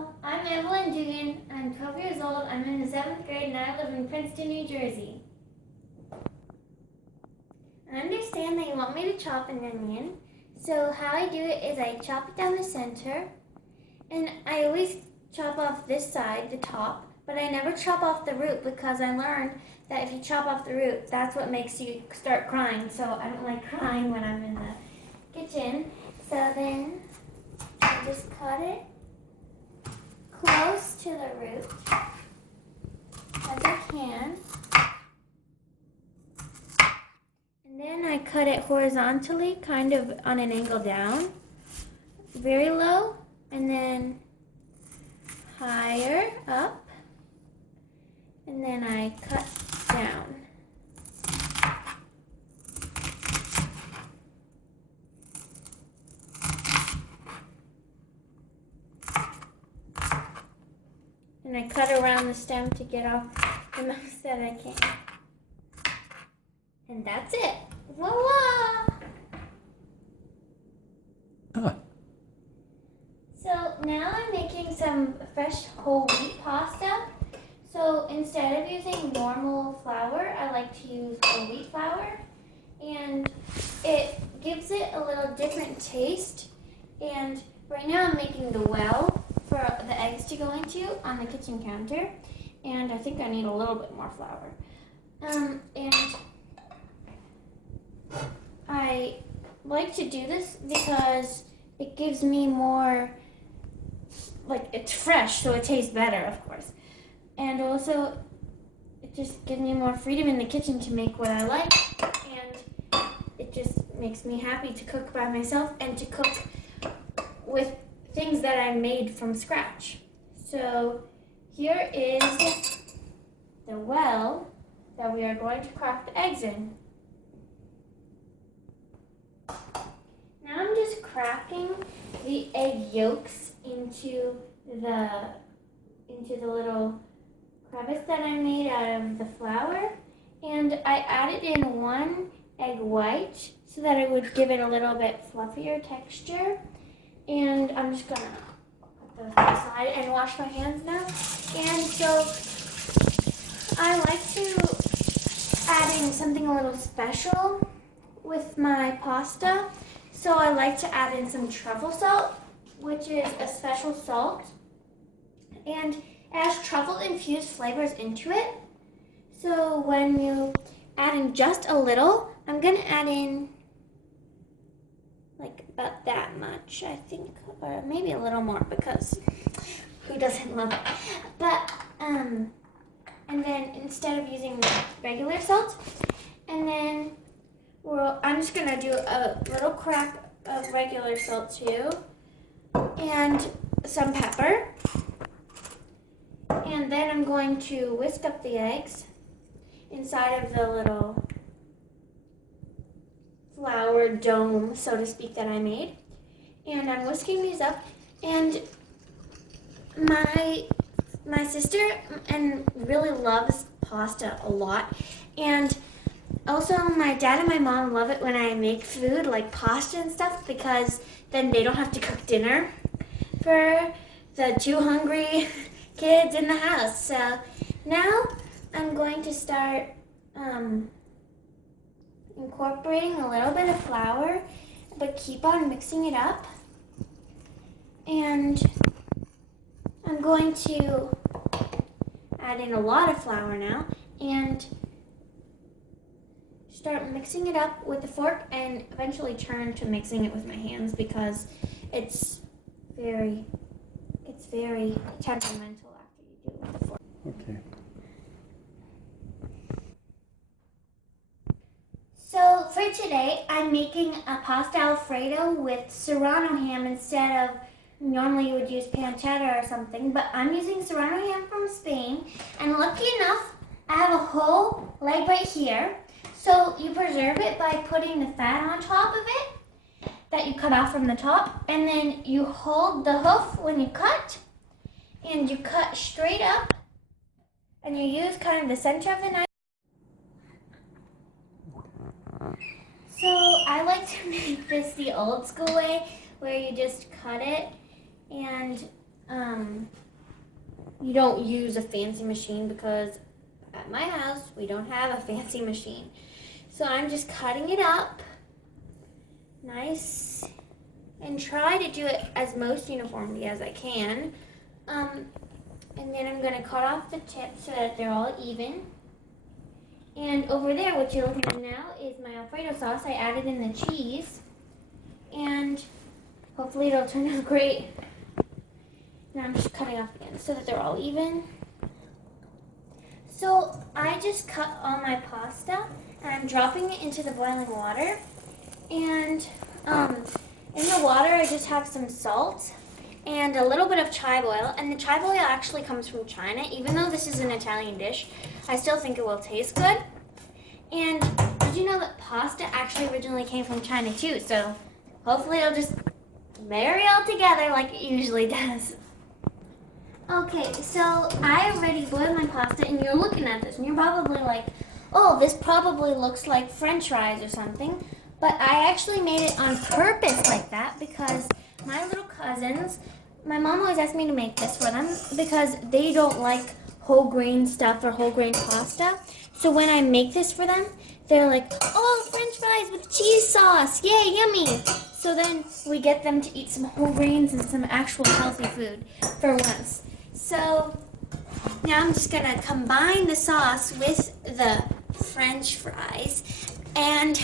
Hello, I'm Evelyn Dugan. I'm 12 years old. I'm in the 7th grade and I live in Princeton, New Jersey. I understand that you want me to chop an onion. So how I do it is I chop it down the center, and I always chop off this side, the top, but I never chop off the root because I learned that if you chop off the root, that's what makes you start crying. So I don't like crying when I'm in the kitchen. So then I just cut it close to the root as I can. And then I cut it horizontally, kind of on an angle down, very low, and then higher up, and then I cut down. And I cut around the stem to get off the most that I can. And that's it. Voila! Huh. So now I'm making some fresh whole wheat pasta. So instead of using normal flour, I like to use whole wheat flour. And it gives it a little different taste. And right now I'm making the well for the eggs to go into on the kitchen counter. And I think I need a little bit more flour. And I like to do this because it gives me more, like, it's fresh, so it tastes better, of course. And also, it just gives me more freedom in the kitchen to make what I like. And it just makes me happy to cook by myself and to cook with things that I made from scratch. So here is the well that we are going to crack the eggs in. Now I'm just cracking the egg yolks into the little crevice that I made out of the flour, and I added in 1 egg white so that it would give it a little bit fluffier texture. And I'm just gonna put those aside and wash my hands now. And so I like to add in something a little special with my pasta. So I like to add in some truffle salt, which is a special salt. And it has truffle-infused flavors into it. So when you add in just a little, I'm going to add in like about that much, I think, or maybe a little more because who doesn't love it? But, and then instead of using regular salt, and then I'm just going to do a little crack of regular salt too, and some pepper. And then I'm going to whisk up the eggs inside of the little flour dome, so to speak, that I made. And I'm whisking these up, and my sister really loves pasta a lot, and also my dad and my mom love it when I make food like pasta and stuff, because then they don't have to cook dinner for the 2 hungry kids in the house. So now I'm going to start incorporating a little bit of flour, but keep on mixing it up. And I'm going to add in a lot of flour now and start mixing it up with a fork, and eventually turn to mixing it with my hands because it's very temperamental after you do it with a fork. Okay. So for today, I'm making a pasta alfredo with serrano ham instead of, normally you would use pancetta or something, but I'm using serrano ham from Spain. And lucky enough, I have a whole leg right here. So you preserve it by putting the fat on top of it that you cut off from the top, and then you hold the hoof when you cut, and you cut straight up, and you use kind of the center of the knife. So I like to make this the old school way, where you just cut it, and you don't use a fancy machine because at my house we don't have a fancy machine. So I'm just cutting it up nice and try to do it as most uniformly as I can. And then I'm going to cut off the tips so that they're all even. And over there, what you're looking at now is my Alfredo sauce. I added in the cheese. And hopefully it'll turn out great. Now I'm just cutting off again so that they're all even. So I just cut all my pasta and I'm dropping it into the boiling water. And in the water I just have some salt and a little bit of chive oil. And the chive oil actually comes from China. Even though this is an Italian dish, I still think it will taste good. And did you know that pasta actually originally came from China too? So hopefully it'll just marry all together like it usually does. Okay, so I already boiled my pasta and you're looking at this and you're probably like, oh, this probably looks like French fries or something. But I actually made it on purpose like that because my little cousins, my mom always asked me to make this for them because they don't like whole grain stuff or whole grain pasta. So when I make this for them, they're like, oh, French fries with cheese sauce, yay, yummy. So then we get them to eat some whole grains and some actual healthy food for once. So now I'm just gonna combine the sauce with the French fries and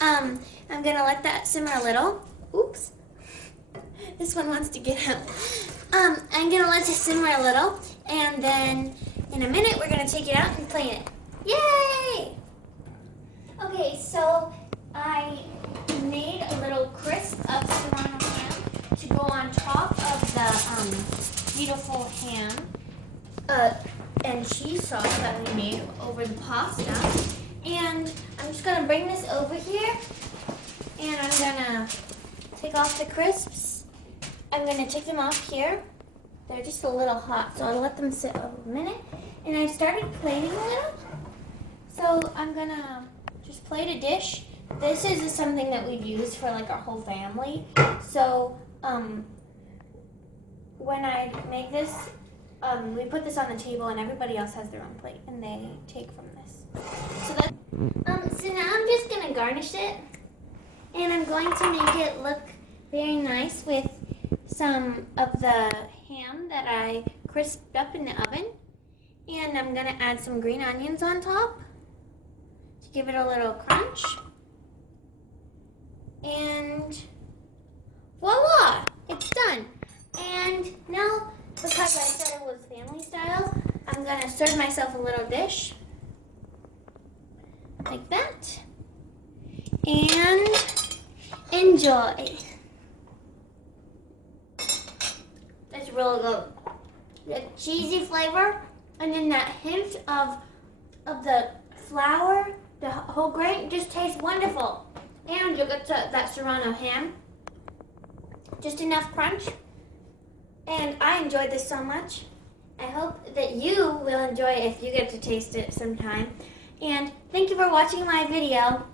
I'm gonna let that simmer a little. Oops, this one wants to get out. I'm gonna let it simmer a little and then in a minute we're gonna take it out and plate it. Yay! Okay, so I made a little crisp of serrano ham to go on top of the beautiful ham and cheese sauce that we made over the pasta. And I'm just going to bring this over here and I'm going to take off the crisps. I'm going to take them off here. They're just a little hot, so I'll let them sit a minute. And I started plating a little. So I'm going to just plate a dish. This is something that we've used for like our whole family. So when I make this, we put this on the table and everybody else has their own plate and they take from this. So now I'm just going to garnish it and I'm going to make it look very nice with some of the ham that I crisped up in the oven. And I'm going to add some green onions on top to give it a little crunch. And voila, it's done. And now, because I said it was family style, I'm going to serve myself a little dish like that and enjoy. That's really good. The cheesy flavor and then that hint of the flour, the whole grain just tastes wonderful. And you'll get that serrano ham. Just enough crunch. And I enjoyed this so much. I hope that you will enjoy it if you get to taste it sometime. And thank you for watching my video.